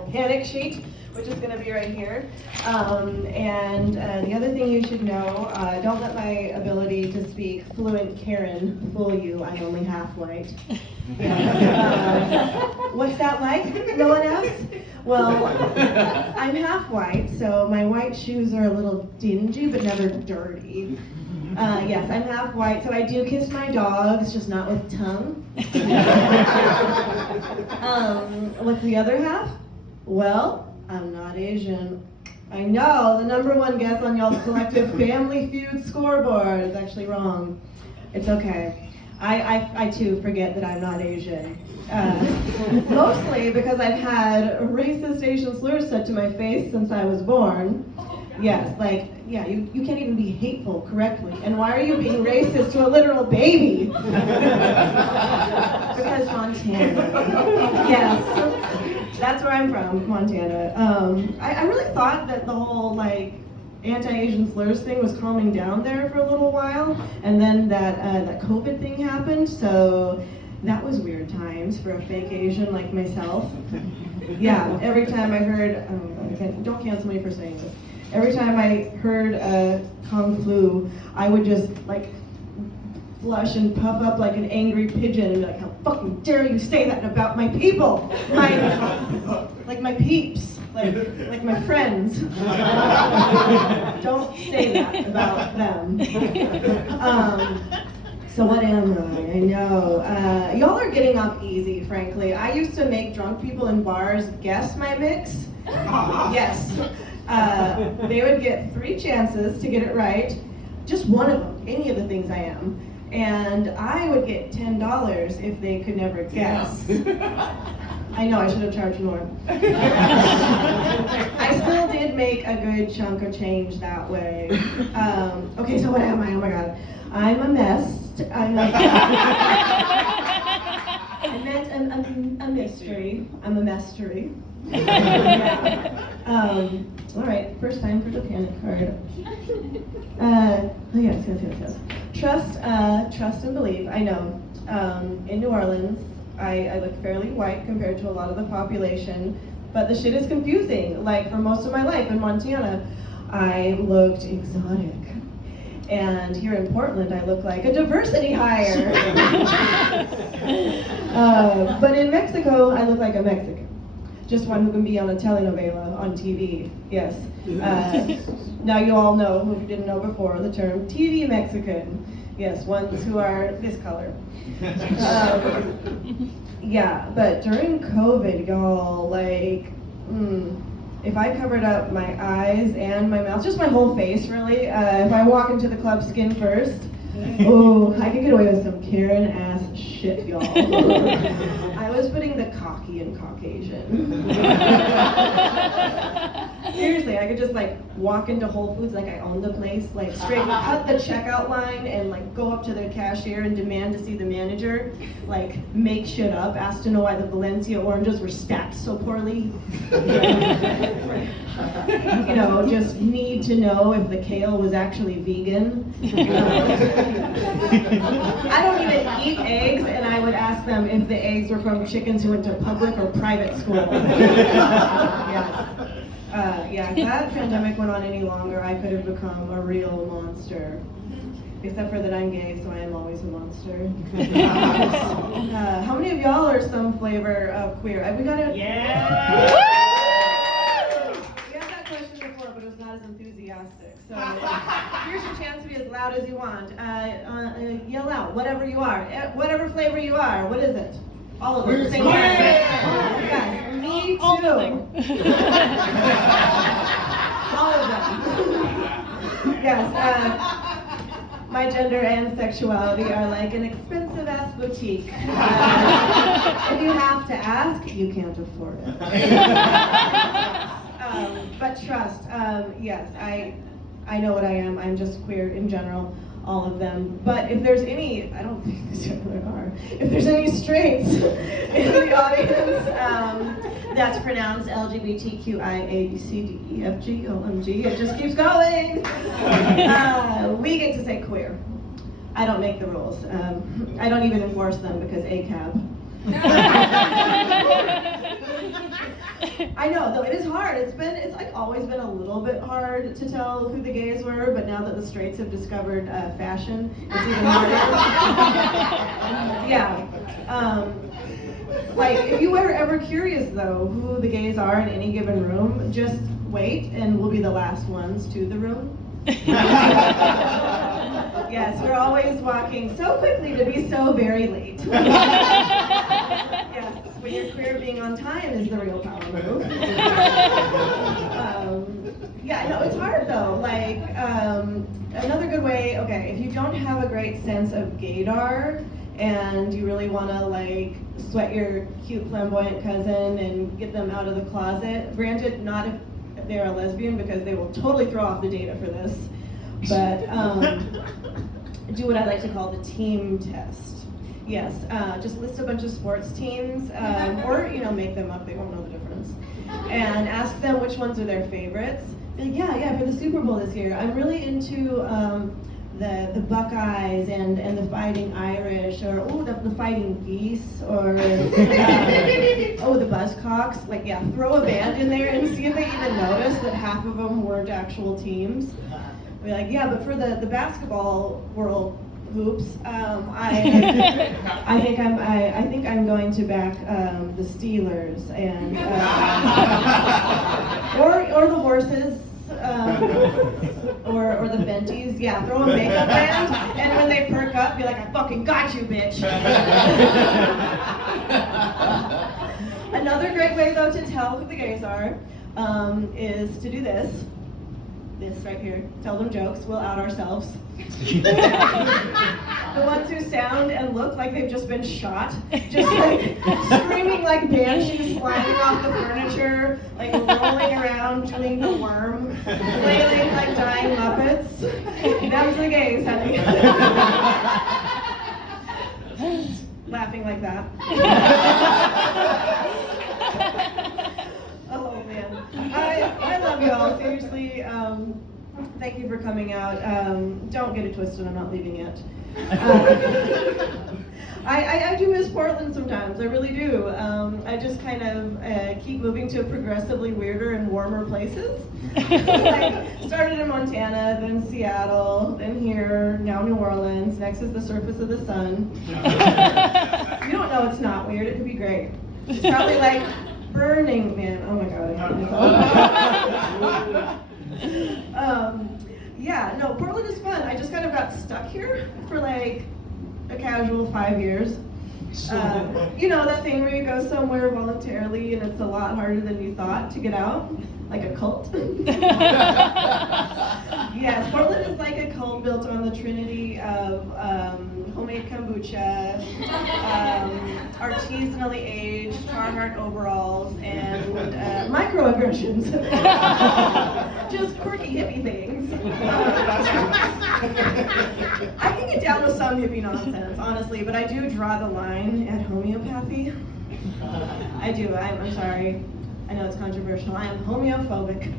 panic sheet, which is going to be right here. And the other thing you should know, don't let my ability to speak fluent Karen fool you. I'm only half white. What's that like? No one asks? Well, I'm half white, so my white shoes are a little dingy, but never dirty. Yes, I'm half white, so I do kiss my dogs, just not with tongue. What's the other half? Well, I'm not Asian. I know, the number one guess on y'all's collective Family Feud scoreboard is actually wrong. It's okay. I too forget that I'm not Asian. Mostly because I've had racist Asian slurs said to my face since I was born. Yes, like, yeah, you can't even be hateful correctly. And why are you being racist to a literal baby? Because Montana. Yes, that's where I'm from, Montana. I really thought that the whole, like, anti-Asian slurs thing was calming down there for a little while, and then that COVID thing happened, so that was weird times for a fake Asian like myself. Yeah, every time I heard, don't cancel me for saying this, every time I heard Kung Flu, I would just like flush and puff up like an angry pigeon and be like, how fucking dare you say that about my people, like my peeps. Like my friends. Don't say that about them. So what am I? I know. Y'all are getting off easy, frankly. I used to make drunk people in bars guess my mix. Yes. They would get 3 chances to get it right. Just one of them, any of the things I am. And I would get $10 if they could never guess. I know, I should have charged more. I still did make a good chunk of change that way. Okay, so what am I? Oh my god. I'm a mess. I meant a mystery. I'm a mystery. All right, first time for the panic card. Yes. Trust and believe. I know. In New Orleans, I look fairly white compared to a lot of the population, but the shit is confusing. Like, for most of my life in Montana, I looked exotic. And here in Portland, I look like a diversity hire. But in Mexico, I look like a Mexican. Just one who can be on a telenovela on TV, yes. Now you all know, who didn't know before, the term TV Mexican. Yes, ones who are this color. Yeah, but during COVID, y'all, like, if I covered up my eyes and my mouth, just my whole face, really, if I walk into the club skin first, oh, I could get away with some Karen-ass shit, y'all. I was putting the cocky in Caucasian. Seriously, I could just like walk into Whole Foods like I own the place, like straight cut the checkout line and like go up to the cashier and demand to see the manager, like make shit up, ask to know why the Valencia oranges were stacked so poorly. You know, just need to know if the kale was actually vegan. I don't even eat eggs, and I would ask them if the eggs were from chickens who went to public or private school. Yes. Yeah, if that pandemic went on any longer, I could have become a real monster. Except for that I'm gay, so I am always a monster. How many of y'all are some flavor of queer? We got it. Yeah! We had that question before, but it was not as enthusiastic. So here's your chance to be as loud as you want. Yell out, whatever you are. Whatever flavor you are. What is it? All of them. Same time. Yes, me too. All of them. Yes. My gender and sexuality are like an expensive ass boutique. If you have to ask, you can't afford it. But trust, yes, I know what I am. I'm just queer in general, all of them. But if there's any, I don't think there are, if there's any straights in the audience, that's pronounced LGBTQI ABCDEFG OMG. It just keeps going. We get to say queer. I don't make the rules. I don't even enforce them because ACAB. I know, though it is hard. It's like always been a little bit hard to tell who the gays were, but now that the straights have discovered fashion, it's even harder. Yeah. Like, if you were ever curious, though, who the gays are in any given room, just wait, and we'll be the last ones to the room. Yes, we're always walking so quickly to be so very late. Yes, when you're queer, being on time is the real power move. Yeah, no, it's hard, though. Like, another good way, okay, if you don't have a great sense of gaydar, and you really want to like sweat your cute flamboyant cousin and get them out of the closet. Granted, not if they're a lesbian, because they will totally throw off the data for this. But do what I like to call the team test. Yes, just list a bunch of sports teams, or make them up. They won't know the difference. And ask them which ones are their favorites. Be like, yeah, for the Super Bowl this year, I'm really into the Buckeyes and the Fighting Irish, or the Fighting Geese, or the Buzzcocks. Like, yeah, throw a band in there and see if they even notice that half of them weren't actual teams. Be like, yeah, but for the basketball world hoops, I think I'm going to back the Steelers and or the horses. Or the Fenties, yeah, throw a makeup band, and when they perk up, be like, I fucking got you, bitch. Another great way, though, to tell who the gays are is to do this right here. Tell them jokes, we'll out ourselves. The ones who sound and look like they've just been shot, just like screaming like banshees, sliding off the furniture, like rolling around, doing the worm, flailing like dying Muppets. Them's the gays, honey. Laughing like that. Oh man, I love y'all, seriously. Thank you for coming out. Don't get it twisted, I'm not leaving yet. I do miss Portland sometimes, I really do. I just kind of keep moving to progressively weirder and warmer places. Like, started in Montana, then Seattle, then here, now New Orleans, next is the surface of the sun. You don't know it's not weird, it could be great. It's probably like Burning Man, oh my god. Yeah, no, Portland is fun. I just kind of got stuck here for like a casual 5 years. That thing where you go somewhere voluntarily and it's a lot harder than you thought to get out, like a cult. Yes, Portland is like a cult built on the trinity of homemade kombucha, artisanally aged Carhartt overalls, and microaggressions. Just quirky hippie things. I can get down with some hippie nonsense, honestly, but I do draw the line at homeopathy. I do. I'm sorry. I know it's controversial. I am homeophobic.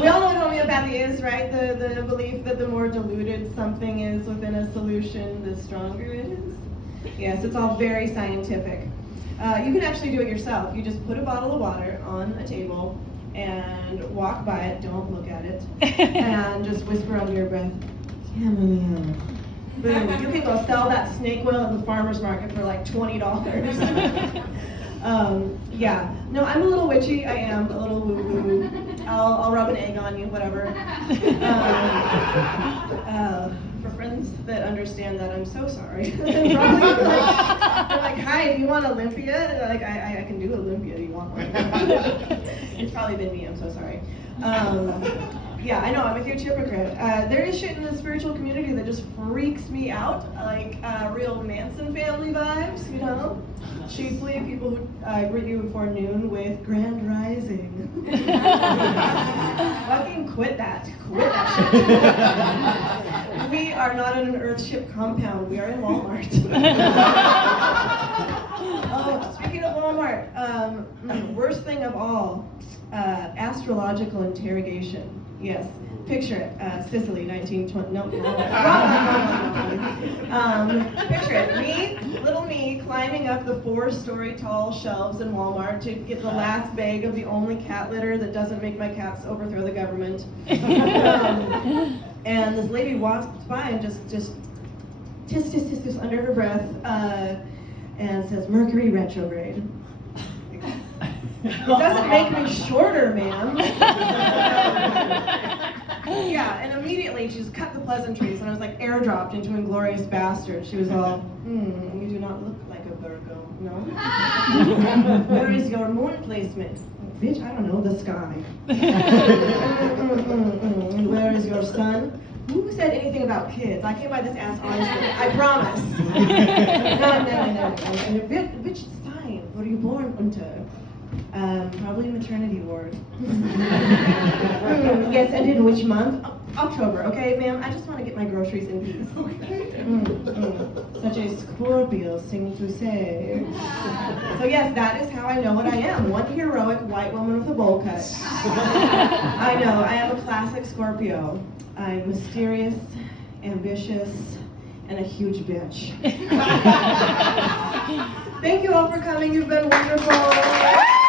We all know what homeopathy is, right? The belief that the more diluted something is within a solution, the stronger it is. Yes, it's all very scientific. You can actually do it yourself. You just put a bottle of water on a table and walk by it, don't look at it, and just whisper under your breath, chamomile. Boom, you can go sell that snake oil at the farmer's market for like $20. Yeah, no, I'm a little witchy, I am, a little woo-woo. I'll rub an egg on you, whatever. For friends that understand that, I'm so sorry. Probably they're like, hi, do you want Olympia? Like, I can do Olympia, do you want one? It's probably been me, I'm so sorry. Yeah, I know, I'm a huge hypocrite. There is shit in the spiritual community that just freaks me out, like real Manson family vibes, Chiefly people who greet you before noon with Grand Rising. Fucking quit that shit. We are not in an Earthship compound, we are in Walmart. Oh, speaking of Walmart, worst thing of all, astrological interrogation. Yes. Picture it, Sicily, 1920, no. Picture it, little me, climbing up the 4-story tall shelves in Walmart to get the last bag of the only cat litter that doesn't make my cats overthrow the government. And this lady walks by and just tisk under her breath, and says, Mercury retrograde. It doesn't make me shorter, ma'am. Yeah, and immediately she just cut the pleasantries, and I was like airdropped into Inglorious Bastard. She was all, you do not look like a Virgo, no? Where is your moon placement? Bitch, I don't know, the sky. And where is your sun? Who said anything about kids? I came by this ass honestly, I promise. No. And which sign were you born under? Probably maternity ward. Yes, and in which month? October, okay, ma'am? I just want to get my groceries in peace. Such a Scorpio thing to say. So yes, that is how I know what I am. One heroic white woman with a bowl cut. I know, I am a classic Scorpio. I'm mysterious, ambitious, and a huge bitch. Thank you all for coming. You've been wonderful.